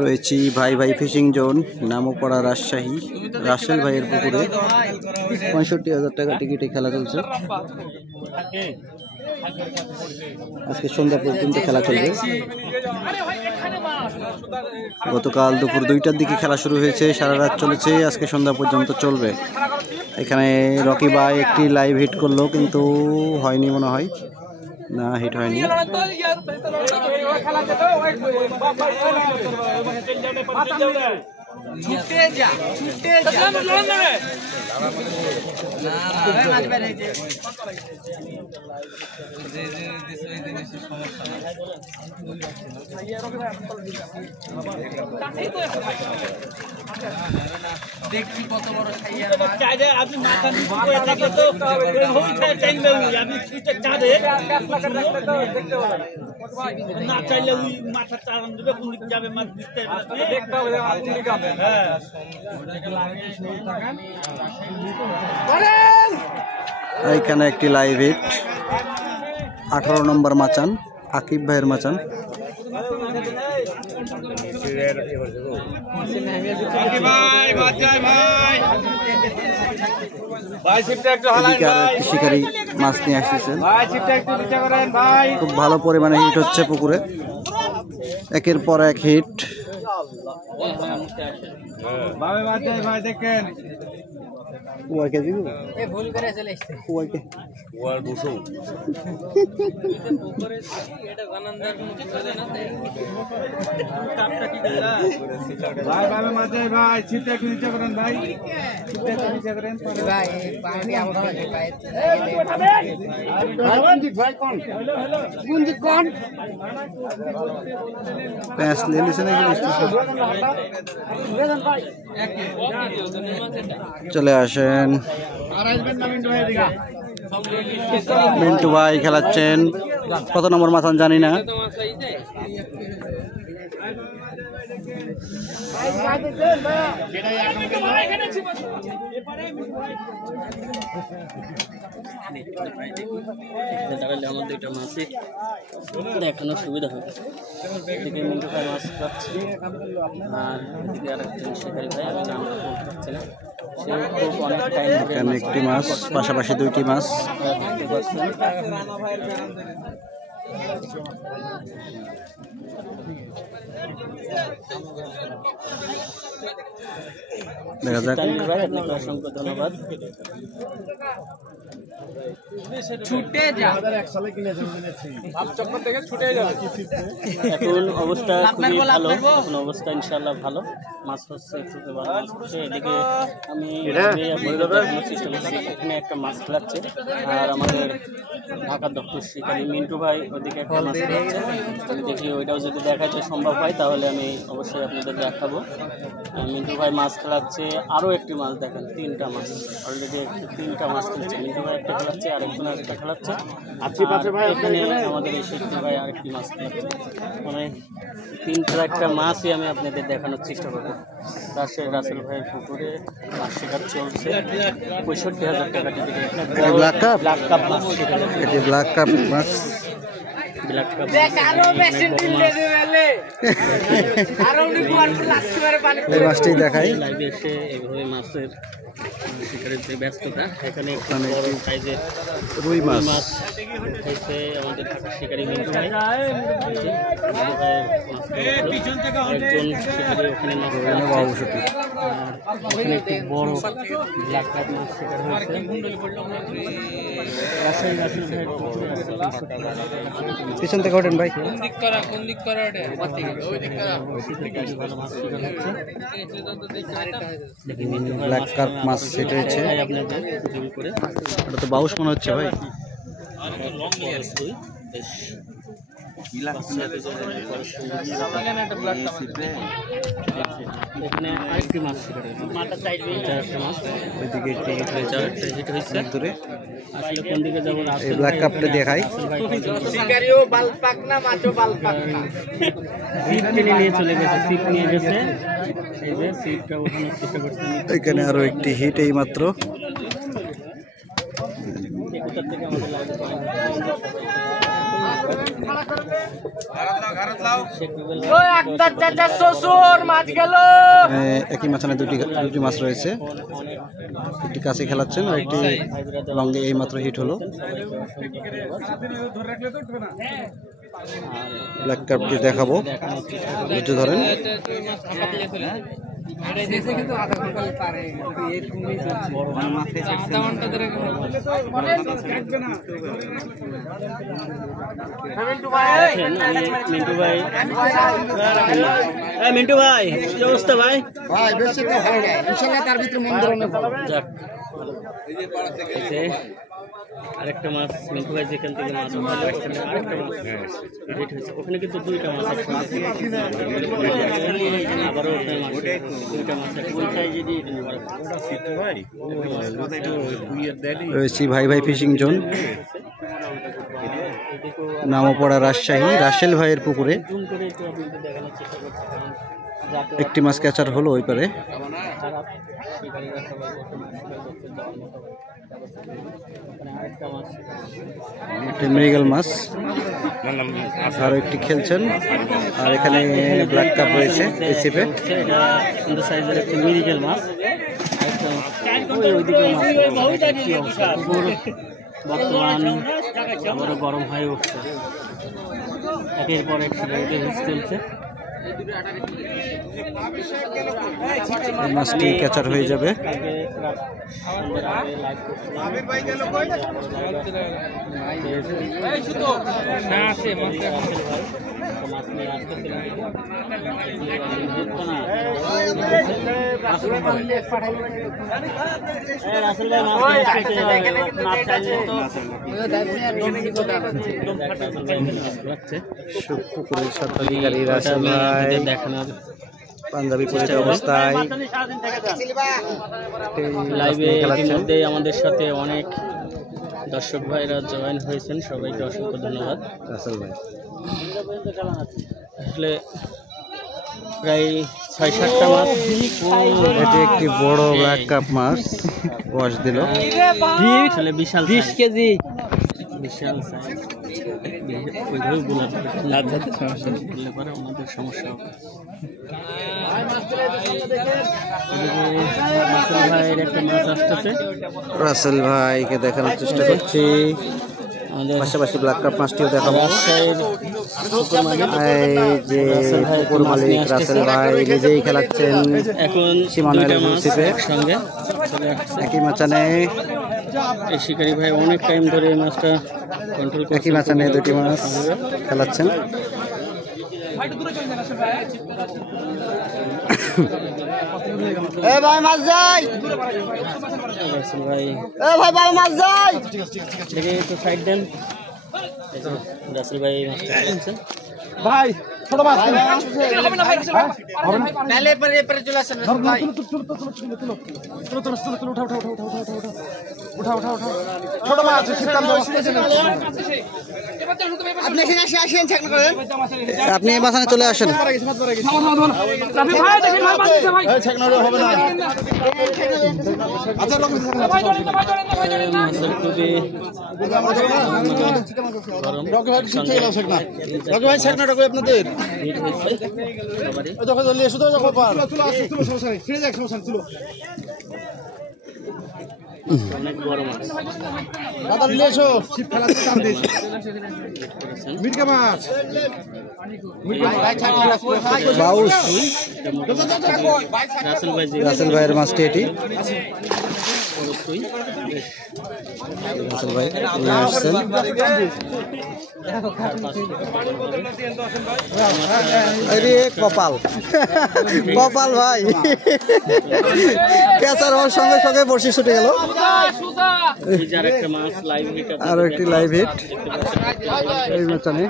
রয়েছি ভাই ভাই ফিশিং জোন, নামপাড়া রাজশাহী। রাসেল ভাইয়ের পুকুরে ৬৫,০০০ টাকা টিকিটে খেলা চলছে। আজকে সন্ধ্যা পর্যন্ত খেলা চলবে। গতকাল দুপুর ২টার দিকে খেলা শুরু হয়েছে, সারা রাত চলেছে, আজকে সন্ধ্যা পর্যন্ত চলবে। এখানে রকি ভাই একটি লাইভ হিট করলো, কিন্তু হয়নি মনে হয়, না হিট হয়নি। দেখছি কত বড় আপনি মাথা নিচু করে থাকলে তো না চাইলে ওই মাথা চালান দেবে, কোন যাবে মাছ দিতে এইখানে একটি লাইভ হিট, 18 নম্বর মাচান, আকিব ভাইয়ের মাচান। শিকারী মাছ নিয়ে আসতেছেন, খুব ভালো পরিমাণে হিট হচ্ছে পুকুরে, একের পর এক হিট। চলে আসেন, মিন্টু ভাই খেলাচ্ছেন, কত নম্বর মাথান জানি না। আমার দুইটা মাছই দেখানোর সুবিধা হবে। এদিকে মিন্টু ভাই মাছ পাচ্ছে, আর এদিকে আরেকজন শিকারি ভাই, আমি নামটা বলতে পারছি না, সেও খুব অনেক টাইম এখানে একটি মাছ, পাশাপাশি দুইটি মাছ। দেখা যাক। আপনাকে অসংখ্য ধন্যবাদ। এখন অবস্থা খুবই ভালো, এখন অবস্থা ইনশাল্লাহ ভালো, মাছ হচ্ছে, এদিকে আমি চেষ্টা করছি। এখানে একটা মাছ খেলাচ্ছে, আর আমাদের ঢাকার দপ্তর শিকারী মিন্টু ভাই ওদিকে একটা মাছ খেলাচ্ছে। আমি দেখি ওইটাও যদি দেখাতে সম্ভব হয় তাহলে আমি অবশ্যই আপনাদের দেখাবো। মিন্টু ভাই মাছ খেলাচ্ছে, আরও একটি মাছ দেখেন, 3টা মাছ অলরেডি, 3টা মাছ খেলছে। মিন্টু ভাই একটা খেলাচ্ছে, আরেকজন আরেকটা খেলাচ্ছে, এখানে আমাদের এই শিক্ষক ভাই আরেকটি মাছ খেলাচ্ছে। মানে 3টার একটা মাছই আমি আপনাদের দেখানোর চেষ্টা করবো। রাসেল ভাইয়ের পুকুরে মাছ শিকার চলছে, 65,000 টাকা টিকিটে ব্ল্যাক কাপ মাছ। ব্ল্যাক কাপ মাছ, এই মাছটি দেখাই। লাইভে এসে এইভাবে মাছের শিকারের যে ব্যস্ততা, এখানে সাইজের রুই মাছ উঠাইছে আমাদের ঢাকার শিকারী মিন্টু ভাই। একজন শিকারী ওখানে মাছ, ওখানে একটি বড় ব্ল্যাক কাপ মাছ শিকার হয়েছে। পিছন থেকে ওঠেন ভাই। ব্ল্যাক কাপ মাছ সেটা হচ্ছে, এটা তো বাউস মনে হচ্ছে ভাই। এখানে আরেকটি মাছ শিকার হয়েছে, ওইদিকে আসলে কোন দিকে যাবো, ব্ল্যাক কাপটা দেখাই। সিপ টেনে নিয়ে চলে গেছে, সিপ নিয়ে গেছে, এই যে সিপটা ওঠানোর চেষ্টা করছে। এখানে আরো একটি হিট এই মাত্র। থেকে আমাদের একই মাছানে দুটি মাছ রয়েছে, একটি কাছে খেলাচ্ছেন আর একটি লঙ্গে এই মাত্র হিট হলো। ব্ল্যাক কাপটি দেখাবো, ধৈর্য ধরেন। মিন্টু ভাই কি অবস্থা ভাই? ভাই বেশি তো ভালো না, ইনশাআল্লাহ তার ভিতরে মন ধরে নেব। যাক, আরেকটা মাছ মিন্টু ভাই যেখান থেকে মাছ আরেকটা মাছ হিট হয়েছে, ওখানে কিন্তু দুইটা মাছ আবারও দুইটা মাছ রয়েছি ভাই ভাই ফিশিং জোন, নামপড়া রাজশাহী, রাসেল ভাইয়ের পুকুরে একটি মাছ ক্যাচার হলো ওই পারে। মৃগেল মাছ আরো একটি খেলছেন, আর এখানে ব্ল্যাক কাপ রয়েছে এই ছিপে। সুন্দর সাইজের একটা মৃগেল মাছ, ওইদিকে বর্তমান আবারও গরম হয়ে উঠছে, একের পর এক চলছে। মাছটি ক্যাচার হয়ে যাবে। পুকুরের স্বত্বাধিকারী রাসেল ভাই পাঞ্জাবি পরিহিত অবস্থায় লাইভে ইতিমধ্যে আমাদের সাথে অনেক দর্শক ভাইরা জয়েন হয়েছেন, সবাইকে অসংখ্য ধন্যবাদ। রাসেল ভাই আসলে প্রায় 6-7টা মাছ, এটি একটি বড় ব্ল্যাক কাপ মাছ বয়স দিল, আসলে বিশাল 20 কেজি, বিশাল সাইজ। ওইভাবে বলে পরে ওনাদের সমস্যা হবে। ভাইয়ের একটা মাছ আসতেছে, রাসেল ভাইকে দেখানোর চেষ্টা করছি, পাশাপাশি ব্ল্যাক কাপ মাছটিও দেখাবো। এই যে পুকুর মালিক রাসেল ভাই নিজেই খেলাচ্ছেন এখন সীমানার ছিপে সঙ্গে একই মাচানে। এই শিকারী ভাই অনেক টাইম ধরে এই মাছটা কন্ট্রোল করে একই মাচানে দুটি মাছ খেলাচ্ছেন। এ ভাই মাছ যাই, রাসেল ভাই এ ভাই ভাই মাছ যাই, দেখে একটু সাইড দেন। রাসেল ভাই মাছটা খেলছেন ভাই ছোট মাছ হবে না ভাই, হবে না নালে পরে চলে আসেন ভাই, উঠা ছোট মাছ শীতকাল আপনি এখানে আসেন চেক করেন, আপনি এই মাছানে চলে আসেন। অনেক বড় মাছ, বাউস রাসেল ভাই রাসেল ভাইয়ের মাছটি এটি। রাসেল ভাই নিয়ে আসছেন। আরে কপাল কপাল ভাই, ক্যাচার হওয়ার সঙ্গে সঙ্গে বড়শি ছুটে গেল। আরো একটি লাইভ হিট এই মাচানে,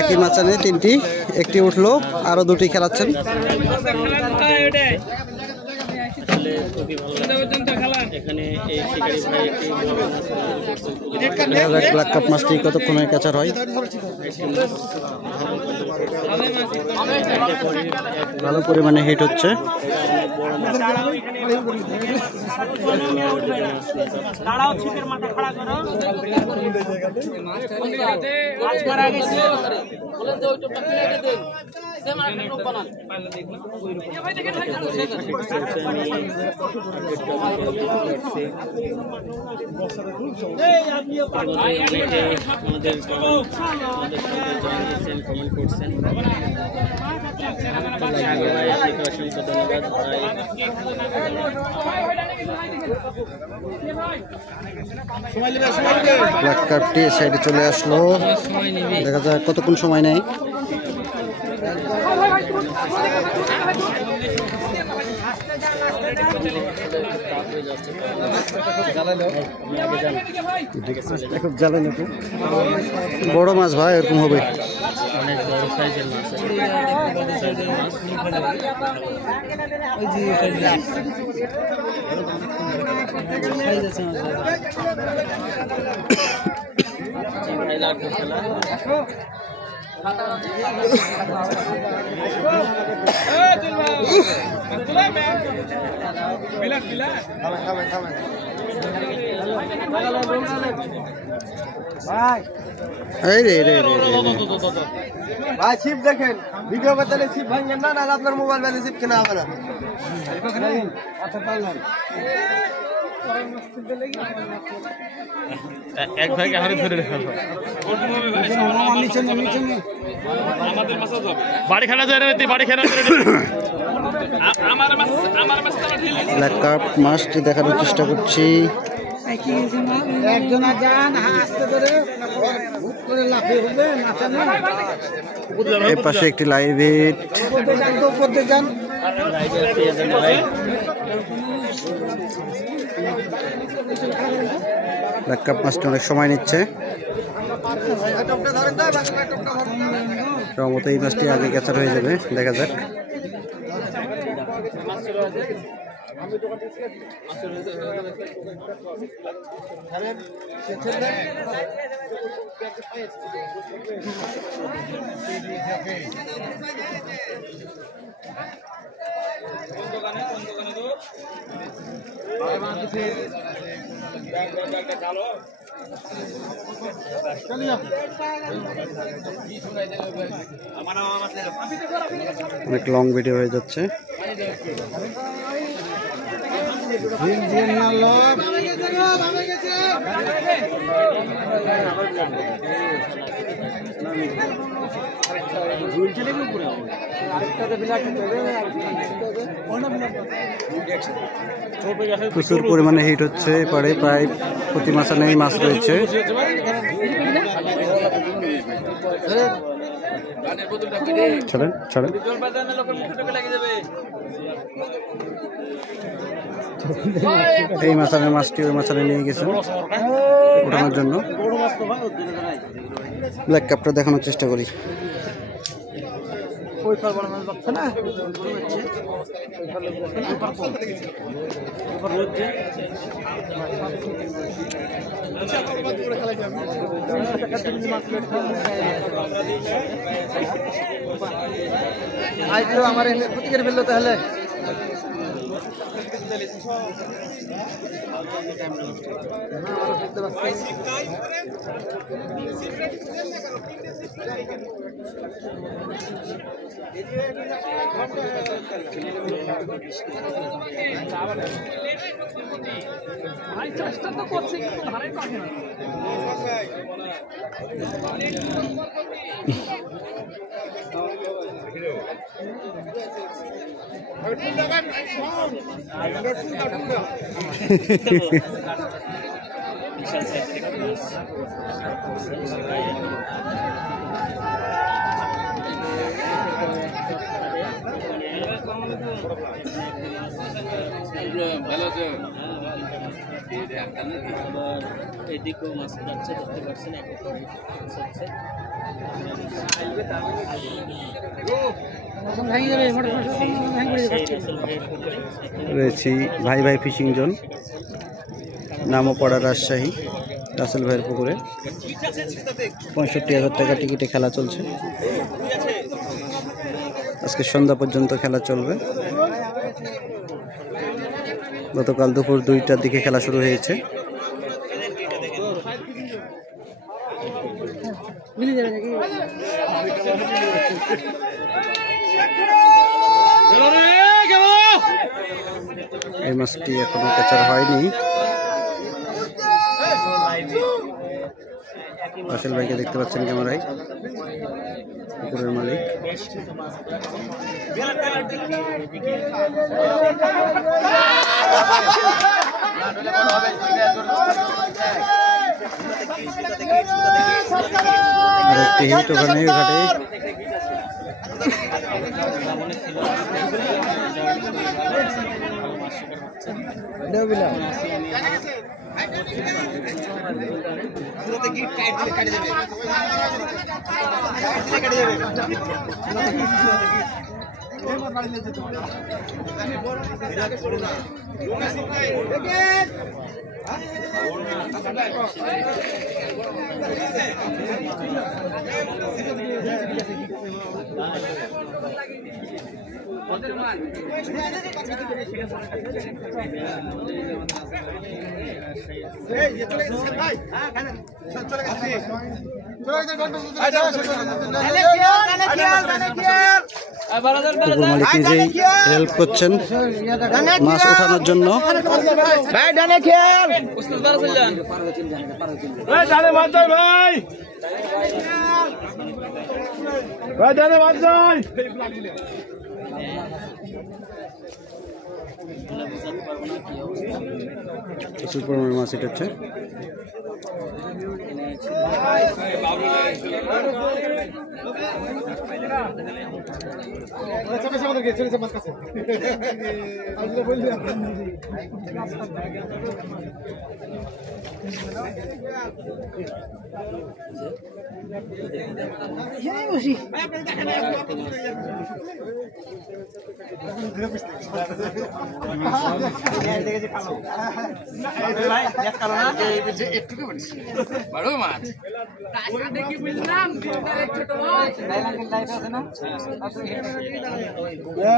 একই মাচানে তিনটি, একটি উঠলো, আরো দুটি খেলাচ্ছেন। খুবই ভালো এখানে এই শিকারি ভাই একটি দেখা যাক ব্ল্যাক কাপ মাছটি কতক্ষণে ক্যাচার হয়। ভালো পরিমাণে হিট হচ্ছে। দাঁড়াও, ছিপের মাথা খাড়া করো। আমাদের কমেন্ট করছেন, অসংখ্য ধন্যবাদ ভাই। ব্ল্যাক কাপটি সাইডে চলে আসলো, দেখা যাক কতক্ষণ সময় নেয়। বড় মাছ ভাই, এরকম হবে। অনেক বড় সাইজের মাছ, লাগবে খেলা। ভাই ছিপ দেখেন, ভিডিও বাতালে ছিপ ভাঙেন না, নাহলে আপনার মোবাইল ব্যালেন্স ছিপ কেনা হবে না। এক ভাইকে হারে ধরে বাড়ি খেলা যায় না, বাড়ি খেলা আমার মাছ ব্ল্যাক কাপ মাছটি দেখানোর চেষ্টা করছি। এর পাশে একটি লাইভ হিট। ব্ল্যাক কাপ মাছটি অনেক সময় নিচ্ছে, সম্ভবত এই মাছটি আগে ক্যাচার হয়ে যাবে, দেখা যাক। অনেক লং ভিডিও হয়ে যাচ্ছে। প্রচুর পরিমাণে হিট হচ্ছে, এবারে প্রায় প্রতি মাসানেই মাছ রয়েছে। ছাড়েন ছাড়েন, এই মাছানের মাছটি ওই মাছানে নিয়ে গেছেন ওঠানোর জন্য। ব্ল্যাক কাপটা দেখানোর চেষ্টা করি। আমার ক্ষতি করে ফেললো তাহলে। চেষ্টা তো করছে কিন্তু ধারে পাবে না। আবার এদিকেও মাছ যাচ্ছে, দেখতে পাচ্ছেন রয়েছি ভাই ভাই ফিশিং জোন। নামও পড়া রাজশাহী রাসেল ভাইয়ের পুকুরে 65,000 টাকা টিকিটে খেলা চলছে। আজকে সন্ধ্যা পর্যন্ত খেলা চলবে। গতকাল দুপুর 2টার দিকে খেলা শুরু হয়েছে। এই মাছটি এখনো ক্যাচার হয়নি। রাসেল ভাইকে দেখতে পাচ্ছেন ক্যামেরায়, পুকুরের মালিক। আরেকটি হিট ওখানে ঘাটে। মালিক নিজেই হেল্প করছেন মাছ ওঠানোর জন্য। প্রচুর পরিমাণে মাছ এটা হচ্ছে।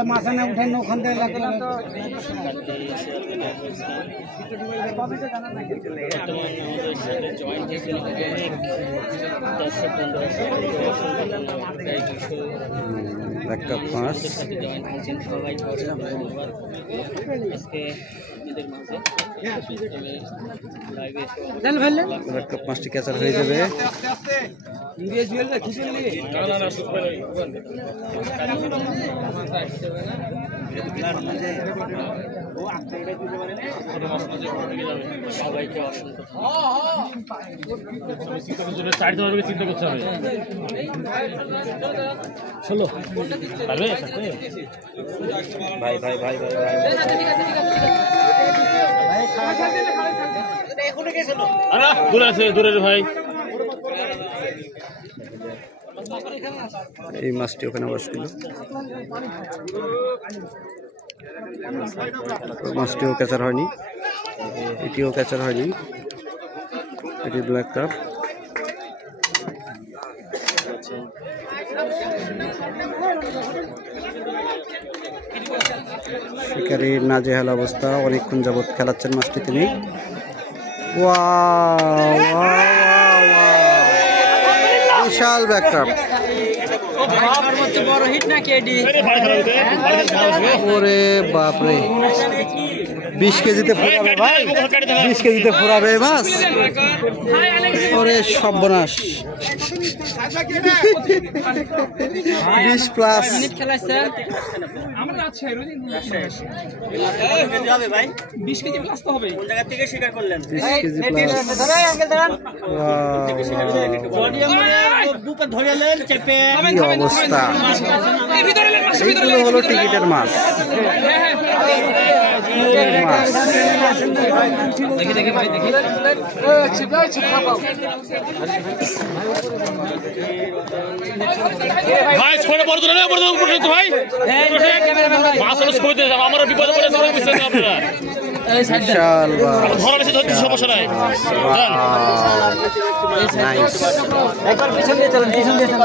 মাছানে উঠে ওখান থেকে মাছটি ক্যাচার হয়ে যাবে। চিন্তা করতে হবে। চলো পারবে ভাই ভাই ভাই ভাই দূরে আছে, দূরের ভাই। এই মাছটি ওখানে বসছিল, মাছটিও ক্যাচার হয়নি, এটিও ক্যাচার হয়নি। এটি ব্ল্যাক কাপ। শিকারীর নাজেহাল অবস্থা, অনেকক্ষণ যাবৎ খেলাচ্ছেন মাছটি তিনি। বিশাল ব্ল্যাক কাপ। ওরে বাপরে, 20 কেজিতে ফুরাবে ভাই, 20 কেজিতে ফুরাবে মাছ। ওরে সর্বনাশ, 20 প্লাস। 20 কেজি প্লাস তো হবে। কোন জায়গা থেকে শিকার করলেন? 20 কেজি প্লাস। বুকে ধরেলেন চেপে। কি অবস্থা! এইগুলো হলো টিকিটের মাছ। ভাই ছোট বড় ধরে ভাই মাছ হলো আমারও বিপদে পড়ে আপনারা বিশাল ধরা বেশি ধরতে সমস্যা নাই যান নাইস। একবার পিছন দিয়ে চলেন, পিছন দিয়ে চলেন।